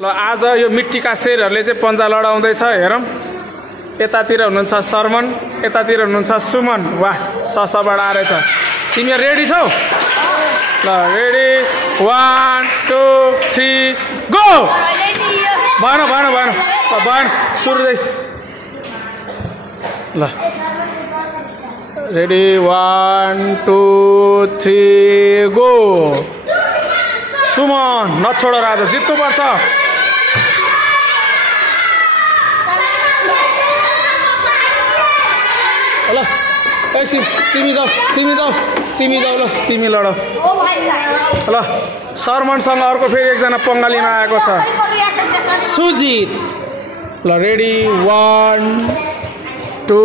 ल आज यो मिट्टीका शेरहरूले चाहिँ पन्जा लडाउँदैछ हेरौँ। यतातिर हुनुहुन्छ शर्मन, यतातिर हुनुहुन्छ सुमन। वाह ससबाट आएछ। तिमीहरू रेडी छौ? ल रेडी 1 2 3 गो। भएन भएन भएन भएन सुरुदै। ल रेडी 1 2 3 गो। सुमन नछोड राजा, जित्नुपर्छ। ल एकछिन तिमी जाऊ ल, तिमी लड। ल शर्मनसँग अर्को फेरि एकजना बङ्गालीमा आएको छ, सुजित। ल रेडी 1 2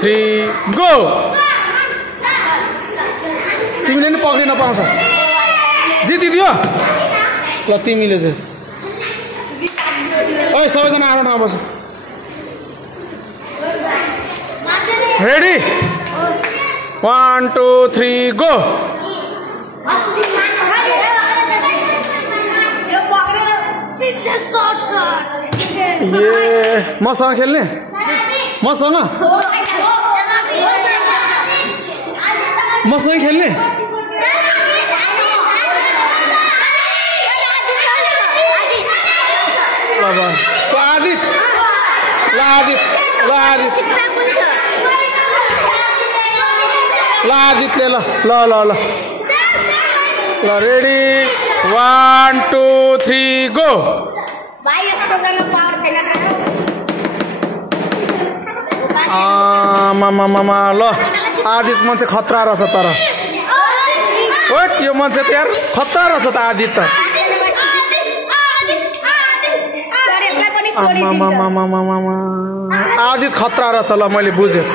3 गो। तिमीले नि पक्रिन पाउँछ, जितिदियो। ल तिमीले चाहिँ ओइ सबैजना आफ्नो ठाउँ बस। Ready 1 2 3 go. ए मसँग खेल्ने? मसँग खेल्ने? आदित ल आदित ल आदित ल आदितले ल ल ल ल ल रेडी 1 2 3 गो। मामा ल आदित मान्छे खतरा रहेछ। तर ओट यो मान्छे त यार खतरा रहेछ त आदित त। आदित खतरा रहेछ। ल मैले बुझेँ।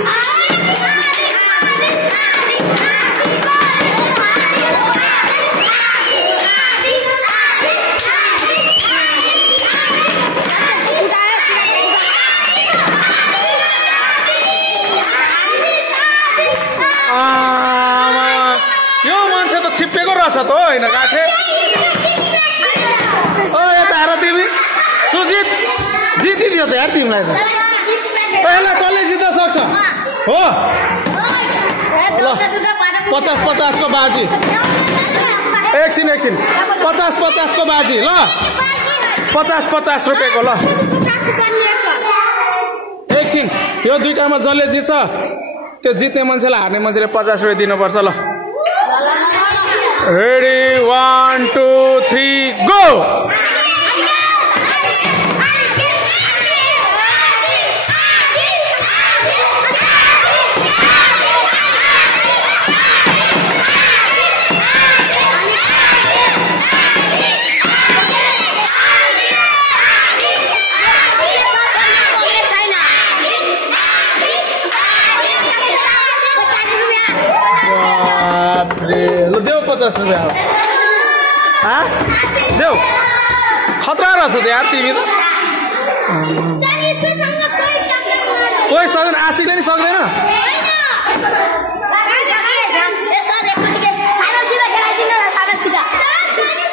यो मान्छे त छिप्पेको रहेछ त होइन काठे। ओ यता हेर तिमी, सुजित जितिदियो त यार तिमीलाई त। पहिला कसले जित्न सक्छ हो? ल 50-50 को बाजी। एकछिन 50-50 को बाजी। ल 50-50 रुपियाँको। ल एकछिन यो दुईटामा जसले जित्छ त्यो जित्ने मान्छेलाई हार्ने मान्छेले 50 रुपियाँ दिनुपर्छ। ल रेडी 1 2 3 गो। ल देऊ 50 रुपियाँ। देऊ खतरा रहेछ त यार तिमी त। कोही सक्दैन, आशीले नि सक्दैन।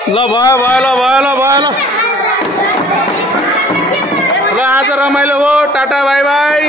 ल भयो ल आज रमाइलो हो। Tata bye by.